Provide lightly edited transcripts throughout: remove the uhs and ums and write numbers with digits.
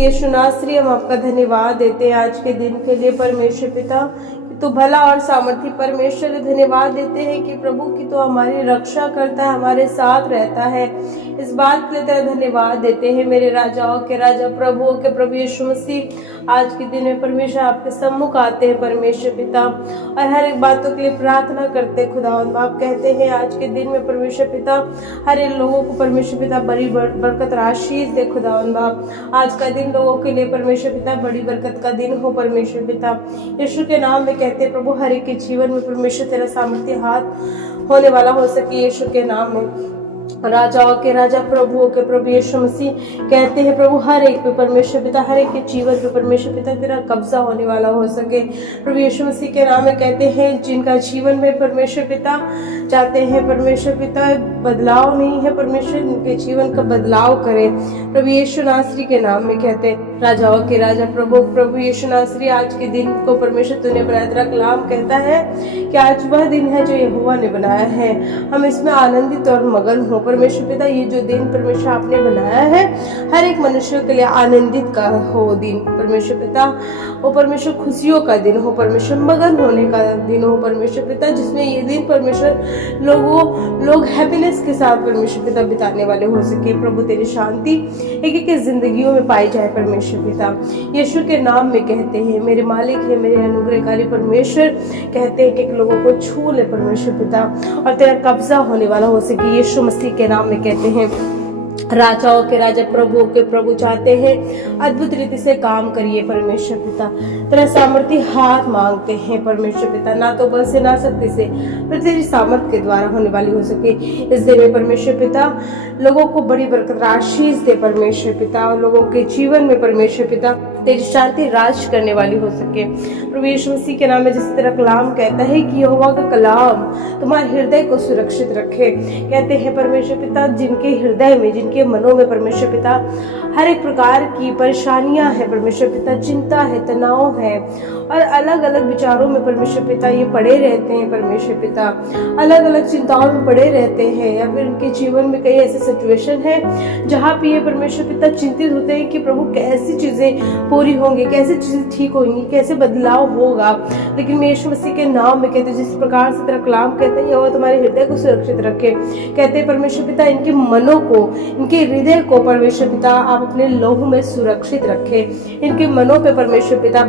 यीशु नासरी, हम आपका धन्यवाद देते हैं आज के दिन के लिए परमेश्वर पिता। तो भला और सामर्थी परमेश्वर, धन्यवाद देते हैं कि प्रभु की तो हमारी रक्षा करता है, हमारे साथ रहता है। इस बात के लिए तेरा धन्यवाद देते हैं मेरे राजाओं के राजा, प्रभुओं के प्रभु यीशु मसीह। आज के दिन में परमेश्वर आपके सम्मुख आते हैं परमेश्वर पिता, और हर एक बातों के लिए प्रार्थना करते खुदावंद बाप। कहते हैं आज के दिन में परमेश्वर पिता हर एक लोगों को परमेश्वर पिता बड़ी बरकत आशीष दे खुदावंद बाप। आज का दिन लोगों के लिए परमेश्वर पिता बड़ी बरकत का दिन हो परमेश्वर पिता। यीशु के नाम में कहते हैं प्रभु हर एक के जीवन में परमेश्वर तेरा सामर्थ्य हाथ होने वाला हो सके। यीशु के नाम में राजाओं के राजा, प्रभुओं के प्रभु यीशु मसीह कहते हैं प्रभु हर एक पे परमेश्वर पिता, हर एक के जीवन पे परमेश्वर पिता तेरा कब्जा होने वाला हो सके। प्रभु यीशु मसीह के नाम में कहते हैं जिनका जीवन में परमेश्वर पिता चाहते हैं परमेश्वर पिता बदलाव नहीं है, परमेश्वर उनके जीवन का बदलाव करे। प्रभु यीशु नासरी के नाम में कहते हैं राजाओं के राजा, प्रभु यीशु नासरी, आज के दिन को परमेश्वर तूने बनाया। तेरा कलाम कहता है कि आज वह दिन है जो यहोवा ने बनाया है, हम इसमें आनंदित और मगन हो परमेश्वर पिता। ये जो दिन परमेश्वर आपने बनाया है हर एक मनुष्य के लिए आनंदित का हो दिन परमेश्वर पिता, वो परमेश्वर खुशियों का दिन हो परमेश्वर, मगन होने का दिन हो परमेश्वर पिता, जिसमें ये दिन परमेश्वर लोग हैप्पीनेस के साथ परमेश्वर पिता बिताने वाले हो सके। प्रभु तेरी शांति एक एक जिंदगियों में पाई जाए परमेश्वर पिता। यीशु के नाम में कहते हैं मेरे मालिक है, मेरे अनुग्रहकारी परमेश्वर, कहते हैं कि लोगों को छू ले परमेश्वर पिता और तेरा कब्जा होने वाला हो सके। यीशु मसीह के नाम में कहते हैं राजाओं के राजा, प्रभुओं के प्रभु, चाहते हैं अद्भुत रीति से काम करिए परमेश्वर पिता। तेरा सामर्थ्य हाथ मांगते हैं परमेश्वर पिता, ना तो बल से ना शक्ति से पर तेरी सामर्थ के द्वारा होने वाली हो सके। इस दिन में परमेश्वर पिता लोगों को बड़ी बरकत आशीष दे परमेश्वर पिता, और लोगों के जीवन में परमेश्वर पिता तेरी शांति राज करने वाली हो सके। प्रभु यीशु मसीह के नाम में जिस तरह कलाम कहता है कि यहोवा का कलाम तुम्हारे हृदय को सुरक्षित रखे। कहते हैं परमेश्वर पिता जिनके हृदय में, जिनके मनों में परमेश्वर पिता हर एक प्रकार की परेशानियां हैं परमेश्वर पिता, चिंता है, तनाव है और अलग अलग विचारों में परमेश्वर पिता ये पड़े रहते हैं परमेश्वर पिता, अलग अलग चिंताओं में पड़े रहते हैं, या फिर उनके जीवन में कई ऐसे सिचुएशन है जहाँ पे ये परमेश्वर पिता चिंतित होते हैं कि प्रभु कैसी चीजें पूरी होंगी, कैसे चीजें ठीक होंगी, कैसे बदलाव होगा। लेकिन मैं यीशु मसीह के नाम में कहते जिस प्रकार से तेरा कलाम कहते हैं वो तुम्हारे हृदय को सुरक्षित रखे। कहते हैं परमेश्वर पिता इनके मनों को, इनके हृदय को परमेश्वर पिता आप अपने लहू में सुरक्षित रखे। इनके मनों पे परमेश्वर पिता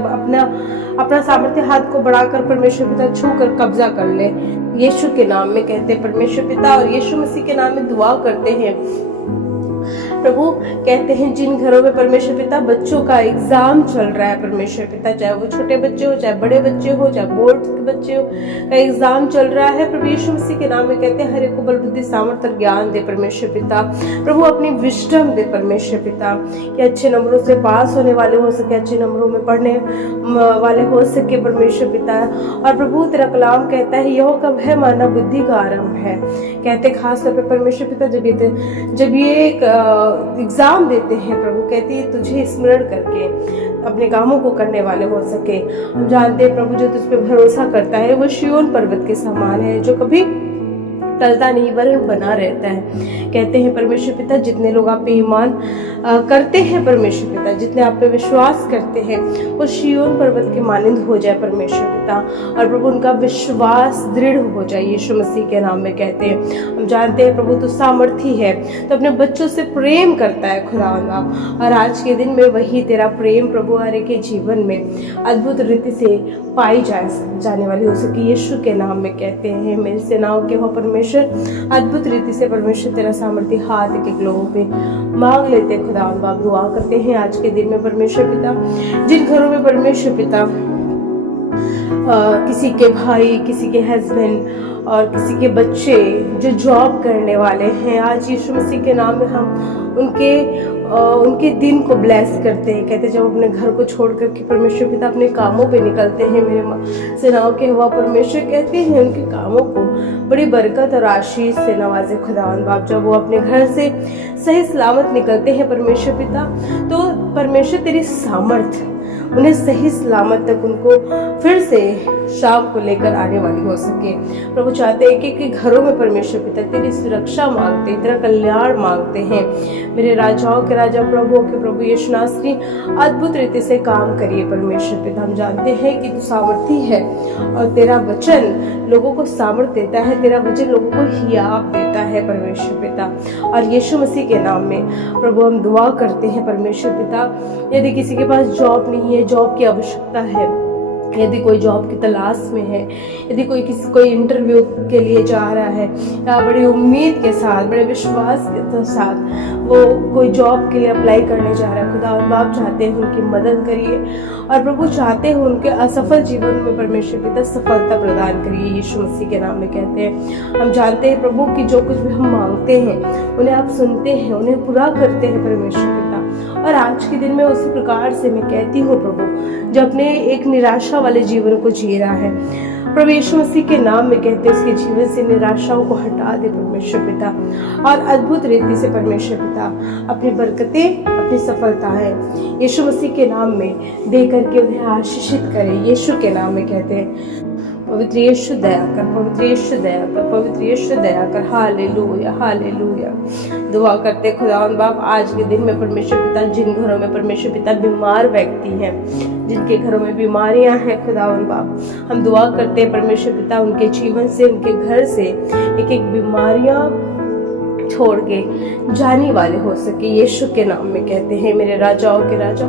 अपना सामर्थ्य हाथ को बढ़ाकर परमेश्वर पिता छू कर कब्जा कर ले यीशु के नाम में कहते हैं परमेश्वर पिता, और यीशु मसीह के नाम में दुआ करते हैं प्रभु। कहते हैं जिन घरों में परमेश्वर पिता बच्चों का एग्जाम चल रहा है परमेश्वर पिता, चाहे वो छोटे बच्चे हो, चाहे बड़े बच्चे हो, चाहे बोर्ड के बच्चे हो, का एग्जाम चल रहा है प्रभु यीशु मसीह के नाम में कहते हैं हर एक को बल बुद्धि सामर्थ्य और ज्ञान दे परमेश्वर पिता। प्रभु अपनी विजडम दे परमेश्वर पिता कि अच्छे नंबरों से पास होने वाले हो सके, अच्छे नंबरों में पढ़ने वाले हो सके परमेश्वर पिता। और प्रभु तेरा कलाम कहता है यह कब है मानव बुद्धि का आरंभ है। कहते खास तौर पर परमेश्वर पिता जब ये एक एग्जाम देते हैं प्रभु, कहते हैं तुझे स्मरण करके अपने कामों को करने वाले हो सके। हम जानते हैं प्रभु जो तुझ पे भरोसा करता है वो शियोन पर्वत के समान है जो कभी टलता नहीं वरन बना रहता है। कहते हैं परमेश्वर पिता जितने लोग आप पे ईमान करते हैं परमेश्वर पिता, जितने आप पे विश्वास करते हैं वो शियोन पर्वत के मानिंद हो जाए परमेश्वर पिता, और प्रभु उनका विश्वास दृढ़ हो जाए यीशु मसीह के नाम में कहते हैं। हम जानते हैं प्रभु तो सामर्थी है, तो अपने बच्चों से प्रेम करता है खुदावंद, और आज के दिन में वही तेरा प्रेम प्रभु हर एक के जीवन में अद्भुत रीति से पाई जाने वाली हो सके यीशु के नाम में कहते हैं। मेरे सेनाओं के हो परमेश्वर अद्भुत रीति से परमेश्वर तेरा सामर्थ्य हाथ एक एक लोगों पे मांग लेते खुदावंद बाप। दुआ करते हैं आज के दिन में परमेश्वर पिता जिन घरों में परमेश्वर पिता किसी के भाई, किसी के हस्बैंड और किसी के बच्चे जो जॉब करने वाले हैं, आज यीशु मसीह के नाम में हम उनके दिन को ब्लेस करते हैं। कहते जब अपने घर को छोड़ कर के परमेश्वर पिता अपने कामों पे निकलते हैं, मेरे सेनाओं के हवा परमेश्वर कहते हैं उनके कामों को बड़ी बरकत और आशीष से नवाजे खुदावंद बाप। जब वो अपने घर से सही सलामत निकलते हैं परमेश्वर पिता, तो परमेश्वर तेरी सामर्थ उन्हें सही सलामत तक उनको फिर से शाम को लेकर आने वाली हो सके। प्रभु चाहते हैं कि घरों में परमेश्वर पिता तेरी सुरक्षा मांगते, तेरा कल्याण मांगते हैं। मेरे राजाओं के राजा, प्रभुओं के प्रभु यीशु नासरी अद्भुत रीति से काम करिए परमेश्वर पिता। हम जानते हैं कि तू सामर्थी है और तेरा वचन लोगों को सामर्थ देता है, तेरा वचन लोगों को हियाव देता है परमेश्वर पिता। और यीशु मसीह के नाम में प्रभु हम दुआ करते हैं परमेश्वर पिता, यदि किसी के पास जॉब नहीं है, जॉब की आवश्यकता है, यदि कोई जॉब की तलाश में है, यदि कोई इंटरव्यू के लिए जा रहा है या बड़ी उम्मीद के साथ, बड़े विश्वास के साथ वो कोई जॉब के लिए अप्लाई करने जा रहा है, खुदा आप चाहते हैं उनकी मदद करिए और प्रभु चाहते हैं उनके असफल जीवन में परमेश्वर पिता सफलता प्रदान करिए। यीशु मसीह के नाम में कहते हैं। हम जानते हैं प्रभु कि जो कुछ भी हम मांगते हैं उन्हें आप सुनते हैं, उन्हें पूरा करते हैं परमेश्वर पिता। और आज के दिन में उसी प्रकार से मैं कहती हूँ प्रभु, जो अपने एक निराशा वाले जीवन को जी रहा है, प्रभु यीशु मसीह के नाम में कहते हैं उसके जीवन से निराशाओं को हटा दे परमेश्वर पिता और अद्भुत रीति से परमेश्वर पिता अपनी बरकतें, अपनी सफलताएं यीशु मसीह के नाम में दे करके उन्हें आशीषित करे। यीशु के नाम में कहते हैं पवित्र यीशु दया कर, पवित्र यीशु दया कर, पवित्र यीशु दया कर। Hallelujah, hallelujah. दुआ करते खुदावंद बाप आज के दिन में परमेश्वर पिता, जिन घरों में परमेश्वर पिता बीमार व्यक्ति हैं, जिनके घरों में बीमारियां हैं खुदावंद बाप, हम दुआ करते हैं परमेश्वर पिता उनके जीवन से, उनके घर से एक एक बीमारियां छोड़ के जाने वाले हो सके। यीशु के नाम में कहते हैं मेरे राजाओं के राजा,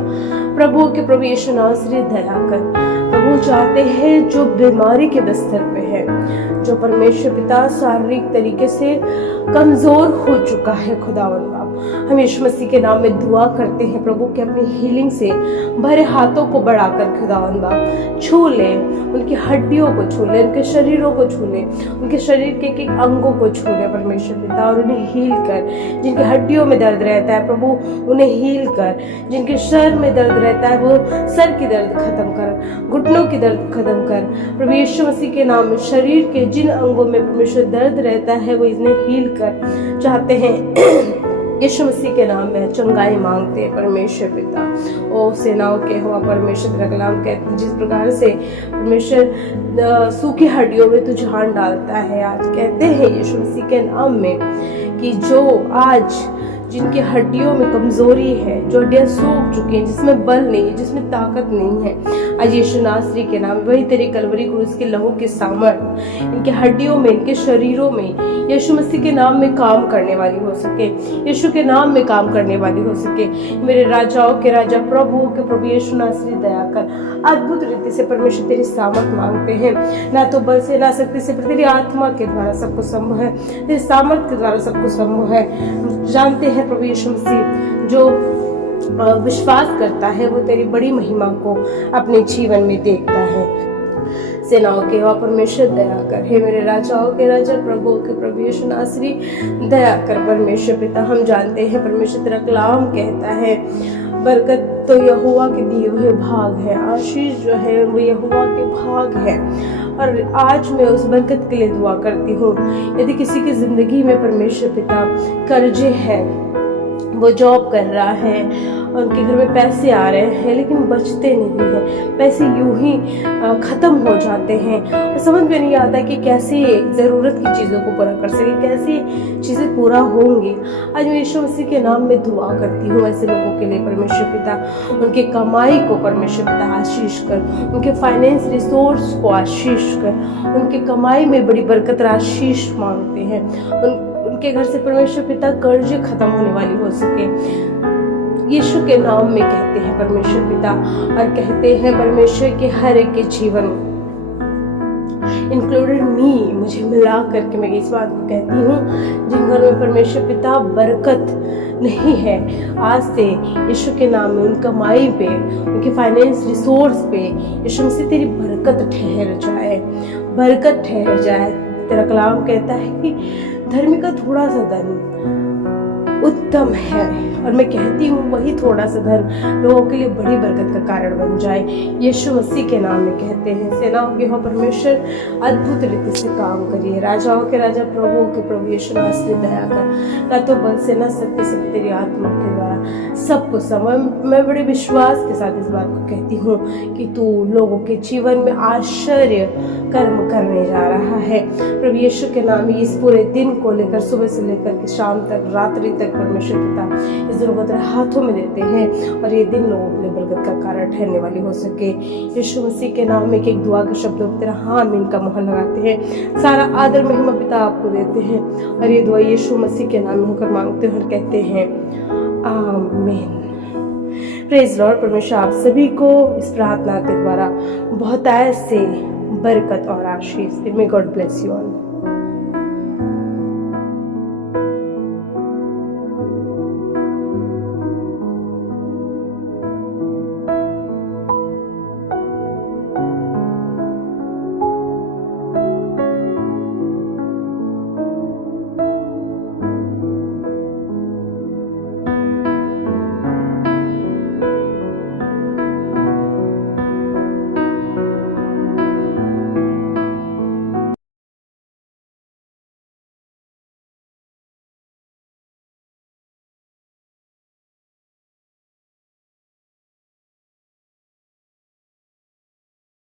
प्रभु के प्रभु यीशु नासरी दया कर। प्रभु चाहते हैं जो बीमारी के बिस्तर पे है, जो परमेश्वर पिता शारीरिक तरीके से कमजोर हो चुका है खुदावंद बाप, हम यीशु मसीह के नाम में दुआ करते हैं प्रभु के अपनी हीलिंग से भरे हाथों को बढ़ाकर खुदावंद बाप छू ले, उनकी हड्डियों को छू ले, उनके शरीरों को छू ले, उनके शरीर के एक अंगों को छू ले परमेश्वर पिता और उन्हें हील कर। जिनकी हड्डियों में दर्द रहता है प्रभु उन्हें हील कर, जिनके सर में दर्द रहता है वो सर की दर्द खत्म कर, घुटनों की दर्द खत्म कर प्रभु यीशु मसीह के नाम में। शरीर के जिन अंगों में परमेश्वर दर्द रहता है वो इन्हें हील कर चाहते हैं यीशु मसीह के नाम में चंगाई मांगते हैं परमेश्वर पिता। ओ सेनाओं के हो परमेश्वर तेरा कलाम कहते जिस प्रकार से परमेश्वर सूखी हड्डियों में तू जान डालता है, आज कहते हैं यीशु मसीह के नाम में कि जो आज जिनकी हड्डियों में कमजोरी है, जो हड्डियां सूख चुकी हैं, जिसमें बल नहीं है, जिसमें ताकत नहीं है, आज यीशु नासरी के नाम वही तेरे कलवरी क्रूस के लहू के सामर्थ इनके हड्डियों में, इनके शरीरों में यीशु मसीह के नाम में काम करने वाली हो सके, यीशु के नाम में काम करने वाली हो सके। मेरे राजाओं के राजा, प्रभुओं के प्रभु यीशु नासरी दया कर। अद्भुत रीति से परमेश्वर तेरी सामर्थ मांगते हैं, ना तो बल से ना शक्ति से, पर तेरी आत्मा के द्वारा सब कुछ संभव है, तेरी सामर्थ के द्वारा सब कुछ संभव है। जानते हैं प्रभु यीशु मसीह जो विश्वास करता है वो तेरी बड़ी महिमा को अपने जीवन में देखता है। सेनाओं के हो परमेश्वर दया कर। हे मेरे राजाओं के राजा, प्रभु के प्रभु यीशु नासरी दया कर परमेश्वर पिता। हम जानते हैं परमेश्वर तेरा कलाम कहता है बरकत तो यहोवा के दिए हुए भाग है, आशीष जो है वो यहोवा के भाग है। और आज मैं उस बरकत के लिए दुआ करती हूँ। यदि किसी की जिंदगी में परमेश्वर पिता कर्जे हैं, वो जॉब कर रहा है, उनके घर में पैसे आ रहे हैं लेकिन बचते नहीं हैं, पैसे यूं ही ख़त्म हो जाते हैं और समझ में नहीं आता कि कैसे ज़रूरत की चीज़ों को पूरा कर सके, कैसे चीज़ें पूरा होंगी। आज मैं यीशु मसीह के नाम में दुआ करती हूँ ऐसे लोगों के लिए परमेश्वर पिता, उनके कमाई को परमेश्वर पिता आशीष कर, उनके फाइनेंस रिसोर्स को आशीष कर, उनके कमाई में बड़ी बरकत आशीष मांगते हैं। उनके घर से परमेश्वर पिता कर्ज खत्म होने वाली हो सके, यीशु के नाम में कहते हैं परमेश्वर पिता। और कहते हैं परमेश्वर के हर एक के जीवन इंक्लूडेड मी, मुझे मिला करके मैं इस बात को कहती हूँ जिन घरों में परमेश्वर पिता बरकत नहीं है, आज से यीशु के नाम में उन कमाई पे, उनके फाइनेंस रिसोर्स पे यीशु से तेरी बरकत ठहर जाए, बरकत ठहर जाए। तेरा कलाम कहता है कि धर्मी का थोड़ा सा धन उत्तम है, और मैं कहती हूँ वही थोड़ा सा धन लोगों के लिए बड़ी बरकत का कारण बन जाए। यीशु मसीह के नाम में कहते हैं। सेनाओं के हो परमेश्वर अद्भुत रीति से काम करिए। राजाओं के राजा, प्रभुओं के प्रभु यीशु नासरी दया कर। ना तो बल से ना शक्ति से तेरी आत्मा के द्वारा सब कुछ समय मैं बड़े विश्वास के साथ इस बात को कहती हूँ कि तू लोगों के जीवन में आश्चर्य कर्म करने जा रहा है। प्रभु यीशु के नाम में इस पूरे दिन को लेकर, सुबह से लेकर के शाम तक, रात्रि तक परमेश्वर पिता इस दिन को तेरे हाथों में देते हैं और ये दिन लोगों के लिए बरकत का कारण ठहरने वाली हो सके। यीशु मसीह के नाम में एक दुआ के शब्दों में तेरा आमीन का मोहर लगाते हैं। सारा आदर महिमा पिता आपको देते हैं और ये दुआ यीशु मसीह के नाम में होकर मांगते हैं और कहते हैं आमीन। Praise Lord. परमेश्वर आप सभी को इस प्रार्थना के द्वारा बहुत ऐसे बरकत और आशीष दे। May God bless you all.